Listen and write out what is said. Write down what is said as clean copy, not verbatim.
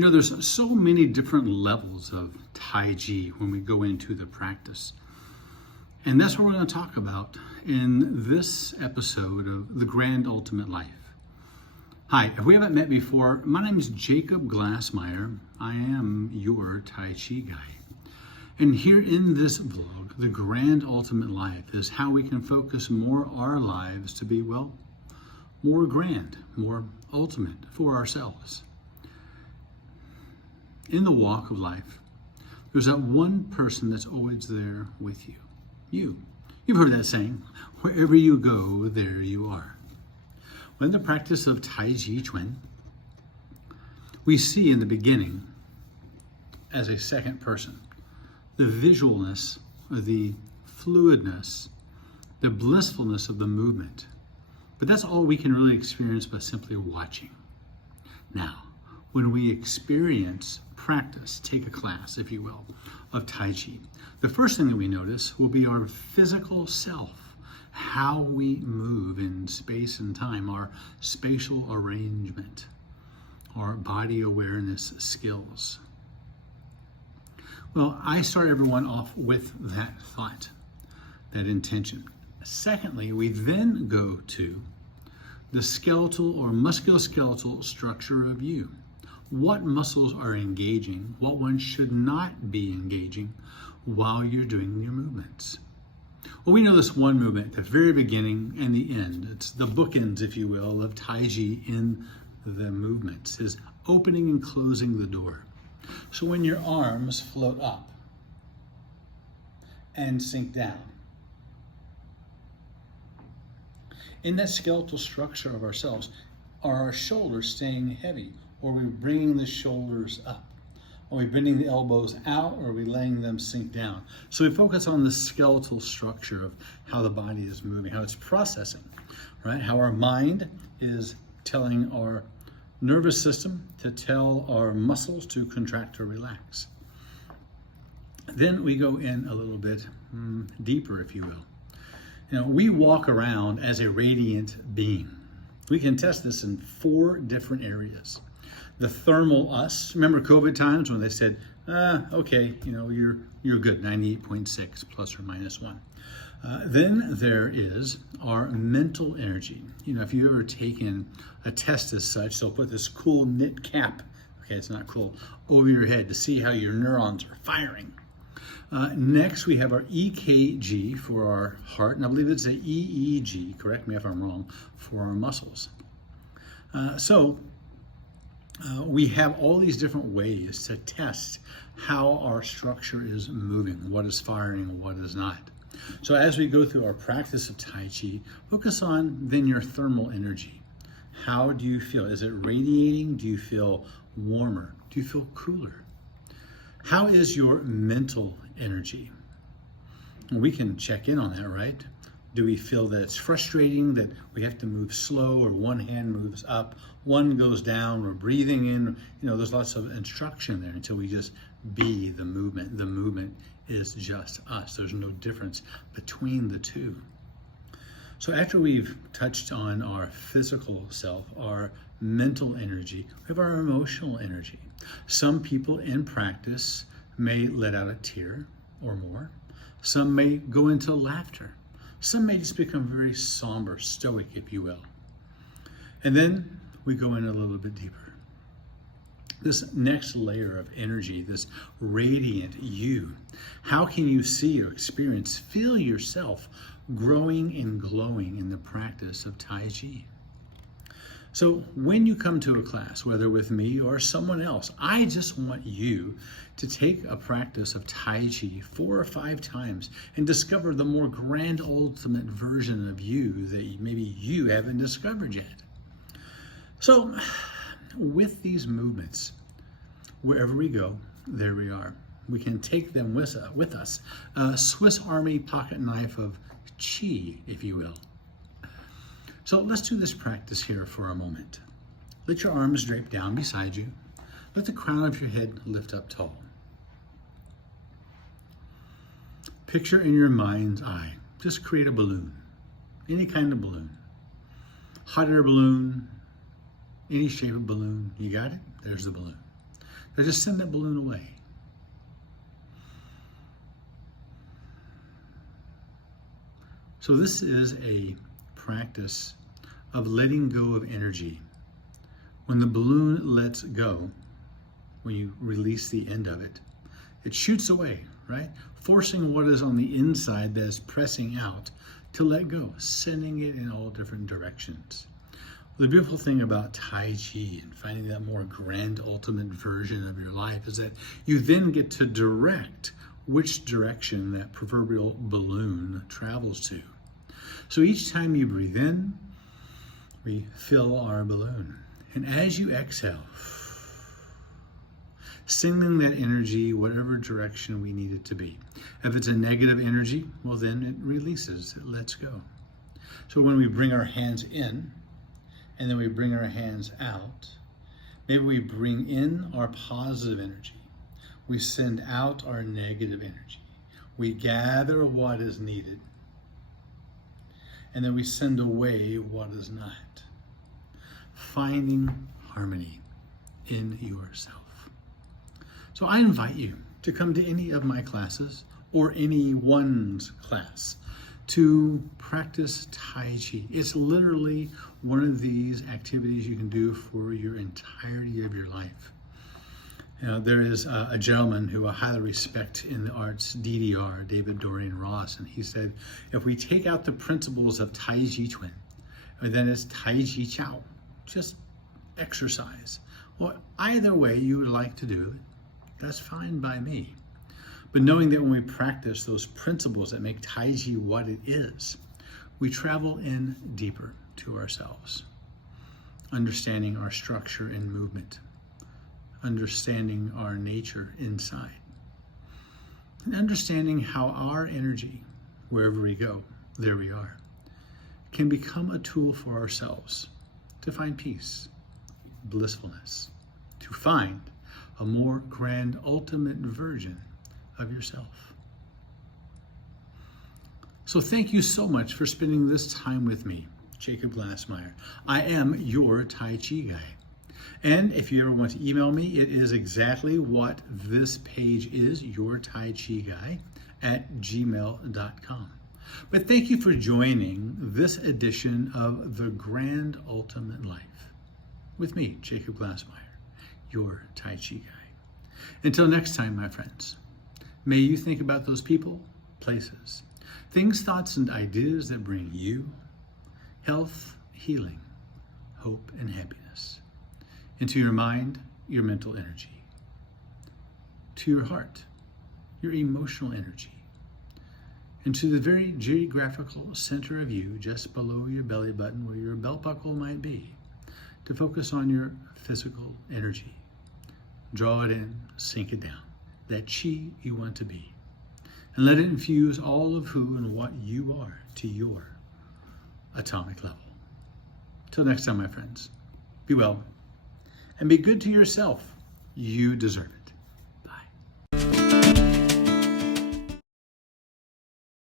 You know, there's so many different levels of Tai Chi when we go into the practice. And that's what we're going to talk about in this episode of The Grand Ultimate Life. Hi, if we haven't met before, my name is Jacob Glassmeyer. I am your Tai Chi guy. And here in this vlog, The Grand Ultimate Life is how we can focus more our lives to be, well, more grand, more ultimate for ourselves. In the walk of life, there's that one person that's always there with you. You. You've heard that saying, wherever you go, there you are. Well, in the practice of Tai Chi Chuan, we see in the beginning, as a second person, the visualness, the fluidness, the blissfulness of the movement. But that's all we can really experience by simply watching. Now, when we experience practice, take a class, if you will, of Tai Chi, the first thing that we notice will be our physical self, how we move in space and time, our spatial arrangement, our body awareness skills. Well, I start everyone off with that thought, that intention. Secondly, we then go to the skeletal or musculoskeletal structure of you. What muscles are engaging, what ones should not be engaging while you're doing your movements. Well, we know this one movement at the very beginning and the end. It's the bookends, if you will, of Tai Chi in the movements, is opening and closing the door. So when your arms float up and sink down, in that skeletal structure of ourselves, are our shoulders staying heavy? Or are we bringing the shoulders up? Are we bending the elbows out, or are we letting them sink down? So we focus on the skeletal structure of how the body is moving, how it's processing, right? How our mind is telling our nervous system to tell our muscles to contract or relax. Then we go in a little bit deeper, if you will. You know, we walk around as a radiant being. We can test this in 4 different areas. The thermal us. Remember COVID times when they said, okay, you know, you're good, 98.6 plus or minus 1. Then there is our mental energy. You know, if you've ever taken a test as such, they'll put this cool knit cap, okay, it's not cool, over your head to see how your neurons are firing. Next, we have our EKG for our heart, and I believe it's an EEG, correct me if I'm wrong, for our muscles. We have all these different ways to test how our structure is moving, what is firing, what is not. So as we go through our practice of Tai Chi, focus on then your thermal energy. How do you feel? Is it radiating? Do you feel warmer? Do you feel cooler? How is your mental energy? We can check in on that, right? Do we feel that it's frustrating, that we have to move slow, or one hand moves up, one goes down, we're breathing in? You know, there's lots of instruction there until we just be the movement. The movement is just us. There's no difference between the two. So after we've touched on our physical self, our mental energy, we have our emotional energy. Some people in practice may let out a tear or more. Some may go into laughter. Some may just become very somber, stoic, if you will. And then we go in a little bit deeper. This next layer of energy, this radiant you, how can you see or experience, feel yourself growing and glowing in the practice of Tai Chi? So when you come to a class, whether with me or someone else, I just want you to take a practice of Tai Chi 4 or 5 times and discover the more grand ultimate version of you that maybe you haven't discovered yet. So with these movements, wherever we go, there we are. We can take them with us. A Swiss Army pocket knife of Chi, if you will. So let's do this practice here for a moment. Let your arms drape down beside you. Let the crown of your head lift up tall. Picture in your mind's eye, just create a balloon, any kind of balloon. Hot air balloon, any shape of balloon. You got it? There's the balloon. So just send that balloon away. So this is a practice of letting go of energy. When the balloon lets go, when you release the end of it, it shoots away, right? Forcing what is on the inside that's pressing out to let go, sending it in all different directions. The beautiful thing about Tai Chi and finding that more grand ultimate version of your life is that you then get to direct which direction that proverbial balloon travels to. So each time you breathe in, we fill our balloon. And as you exhale, sending that energy whatever direction we need it to be. If it's a negative energy, well then it releases, it lets go. So when we bring our hands in, and then we bring our hands out, maybe we bring in our positive energy. We send out our negative energy. We gather what is needed. And then we send away what is not. Finding harmony in yourself. So I invite you to come to any of my classes or anyone's class to practice Tai Chi. It's literally one of these activities you can do for your entirety of your life. There is a gentleman who I highly respect in the arts, DDR, David Dorian Ross, and he said, if we take out the principles of Tai Chi Chuan, then it's Tai Chi Chow, just exercise. Well, either way you would like to do it, that's fine by me. But knowing that when we practice those principles that make Tai Chi what it is, we travel in deeper to ourselves, understanding our structure and movement, understanding our nature inside, and understanding how our energy, wherever we go, there we are, can become a tool for ourselves to find peace, blissfulness, to find a more grand ultimate version of yourself. So thank you so much for spending this time with me, Jacob Glassmeyer. I am your Tai Chi guy. And if you ever want to email me, it is exactly what this page is, yourtaichiguy@gmail.com. But thank you for joining this edition of The Grand Ultimate Life with me, Jacob Glassmeyer, your Tai Chi guy. Until next time, my friends, may you think about those people, places, things, thoughts, and ideas that bring you health, healing, hope, and happiness into your mind, your mental energy, to your heart, your emotional energy, and to the very geographical center of you, just below your belly button where your belt buckle might be, to focus on your physical energy. Draw it in, sink it down, that chi you want to be, and let it infuse all of who and what you are to your atomic level. Till next time, my friends, be well and be good to yourself. You deserve it.